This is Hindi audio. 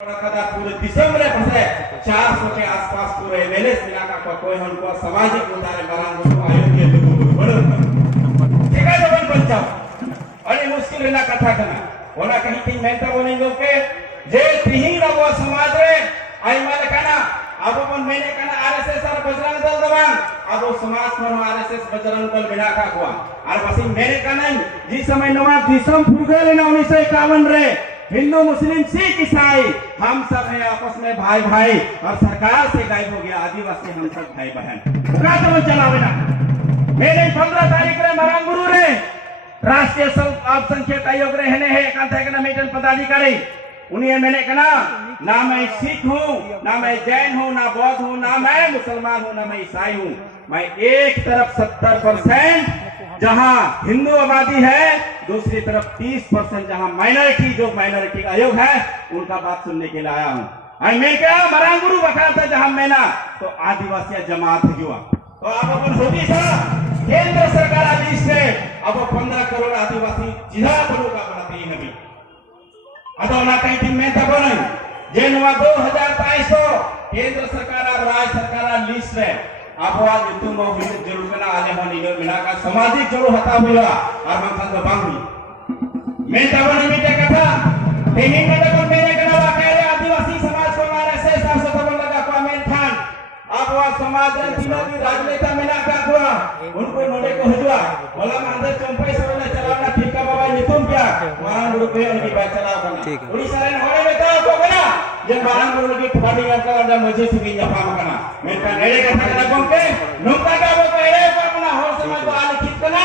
पूरे दिसंबर से 400 के आसपास पूरे एमएलए मिला का कोई हमको सामाजिक उदारे बरांगो अयोध्या लोगों बड़ो ठीक है जवन बचाओ अरे मुश्किल है ना कथा करना होना कहीं कहीं मैं तो बोलेंगे के जे तिहिं रबो समाज रे आई माने कहना अब अपन मैंने कहना आरएसएस और बजरंग दल दबान अब समाज पर आरएसएस बजरंग दल बिना का हुआ और बस मैंने कहना जिस समय नवा दिसम फुगल ना 1951 रे हिंदू मुस्लिम सिख ईसाई हम सब हैं आपस में भाई भाई और सरकार से गायब हो गया आदिवासी हम सब भाई बहन का तो चलावे ना मेरे 15 तारीख रे मरांगुरु रे राष्ट्रीय अल्पसंख्यक आयोग रे हने है एकांत मीटन पदाधिकारी उन्हें मैंने कहा ना मैं सिख हूँ ना मैं जैन हूँ ना बौद्ध हूँ ना मैं मुसलमान हूँ ना मैं ईसाई हूँ मैं एक तरफ 70% जहाँ हिंदू आबादी है दूसरी तरफ 30% जहाँ माइनॉरिटी जो माइनॉरिटी आयोग है उनका बात सुनने के लिए आया हूँ मैं क्या मरांगुरु बता जहाँ मैं ना तो आदिवासी जमात हुआ तो आप अपन होगी केंद्र सरकार आदेश से अब 15 करोड़ आदिवासी जिला बड़ों का बनाते हैं अभी अदौला कहीं में तब नहीं जेनुआ 2023 केंद्र सरकार और राज्य सरकार लिस्ट है अब आज तुम जरूर में ना आले होनी नो मिला का सामाजिक जरूर हता हुआ और हम संग बांगी मैं तब नहीं मिटे कथा तेही में तब मेरे कना वाकई आदिवासी समाज को आरएसएस और सतबल लगा को आमिर खान अब वह समाज रे तीनों की राजनेता मिला का हुआ उनको नोले को हुआ बोला मंदिर चंपई से चलावना ठीक का बाबा ये तुम क्या महान रूप में उनकी बात चलाओ करना उड़ीसा रे होने में तो को कना जे महान रूप की फड़ी कर जा मुझे सुगी जफा करना मैं का नेड़े का था कौन के नुका का वो पहले को अपना हो समाज को आलिखित करना